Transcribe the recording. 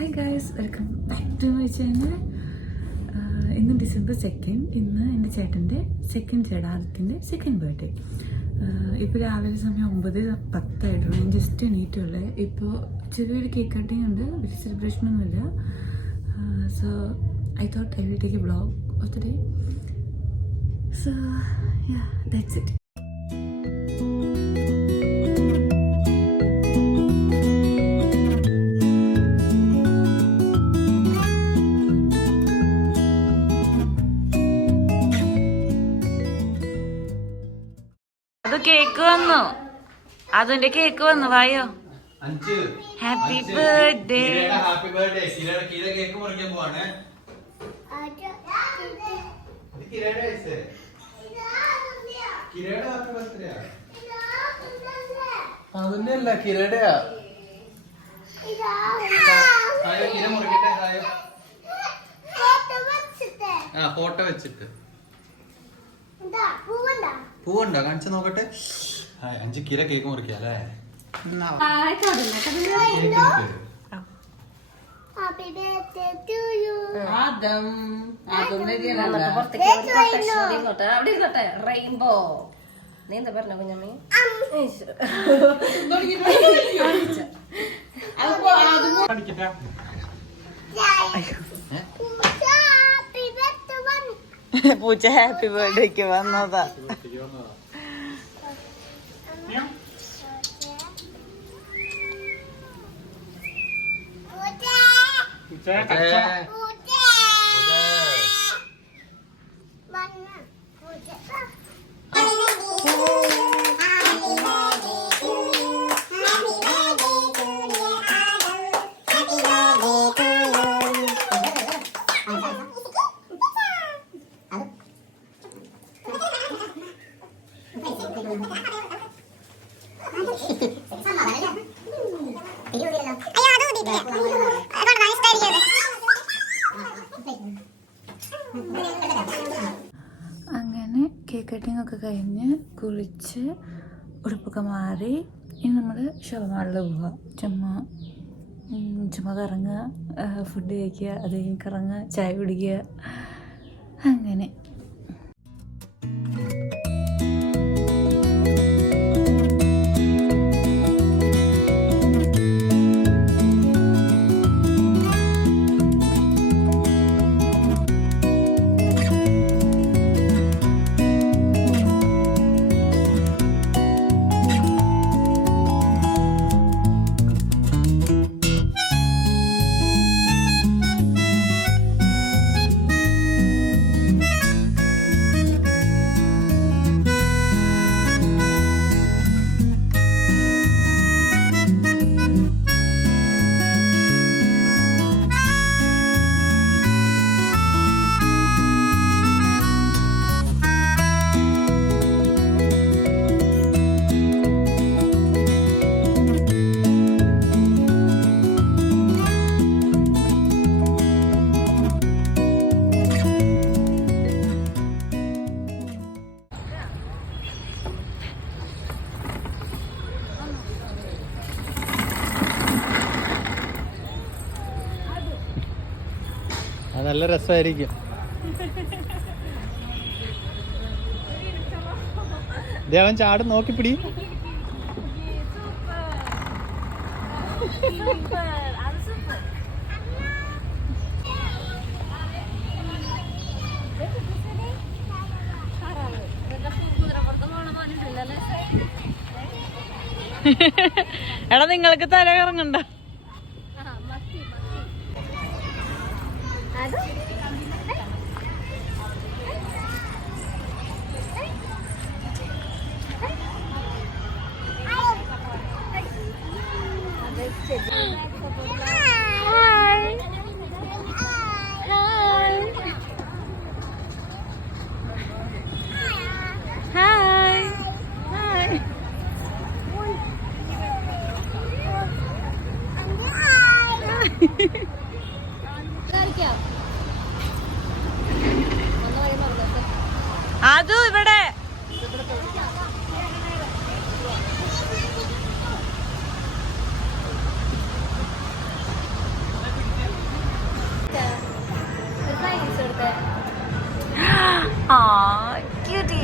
Hi guys, welcome back to my channel. ഇന്ന് December 2nd. ഇന്ന് എൻ്റെ ചേട്ടൻ്റെ ആദിത്യൻ്റെ സെക്കൻഡ് ബർത്ത്ഡേ. ഇപ്പോൾ രാവിലെ സമയം 9:10 ഞാൻ ജസ്റ്റ് എണീറ്റുള്ളേ. ഇപ്പോൾ ചെറിയൊരു കേക്ക് കട്ടിങ് ഉണ്ട്, വലിയ സെലിബ്രേഷനൊന്നുമില്ല. So I thought I will take a vlog of the day. So yeah, that's it. അത് കേക്ക് വന്നു, അതിന്റെ കേക്ക് വന്നു. വായോ, happy birthday. Happy birthday. Cake മുറിക്കാൻ പോവാണ്. അതൊന്നല്ല, കിരടയാ. കിര മുറിക്കട്ടെ. ഫോട്ടോ വെച്ചിട്ട് പൂവുണ്ടോ കാണിച്ചു നോക്കട്ടെ. 5 കിര കേക്ക് മുറിക്കല്ലേ. റെയിൻബോ നീ എന്താ പറഞ്ഞ കുഞ്ഞമ്മി? പൂച്ച ഹാപ്പി ബർത്ത്ഡേക്ക് വന്നതാ. അങ്ങനെ കേക്ക് കട്ടിങ് ഒക്കെ കഴിഞ്ഞ് കുളിച്ച് ഉടുപ്പൊക്കെ മാറി ഇനി നമ്മൾ ഷവർമാളിൽ പോവുക. ചുമ്മാ കറങ്ങുക, ഫുഡ് കഴിക്കുക, അത് കഴിഞ്ഞ് കറങ്ങുക, ചായ കുടിക്കുക. അങ്ങനെ നല്ല രസമായിരിക്കും. ദേവൻ ചാടും, നോക്കിപ്പിടി. എടാ, നിങ്ങൾക്ക് തല കറങ്ങണ്ട. അതും ഇവിടെ ഇന്നത്തെ ആ ക്യൂട്ടി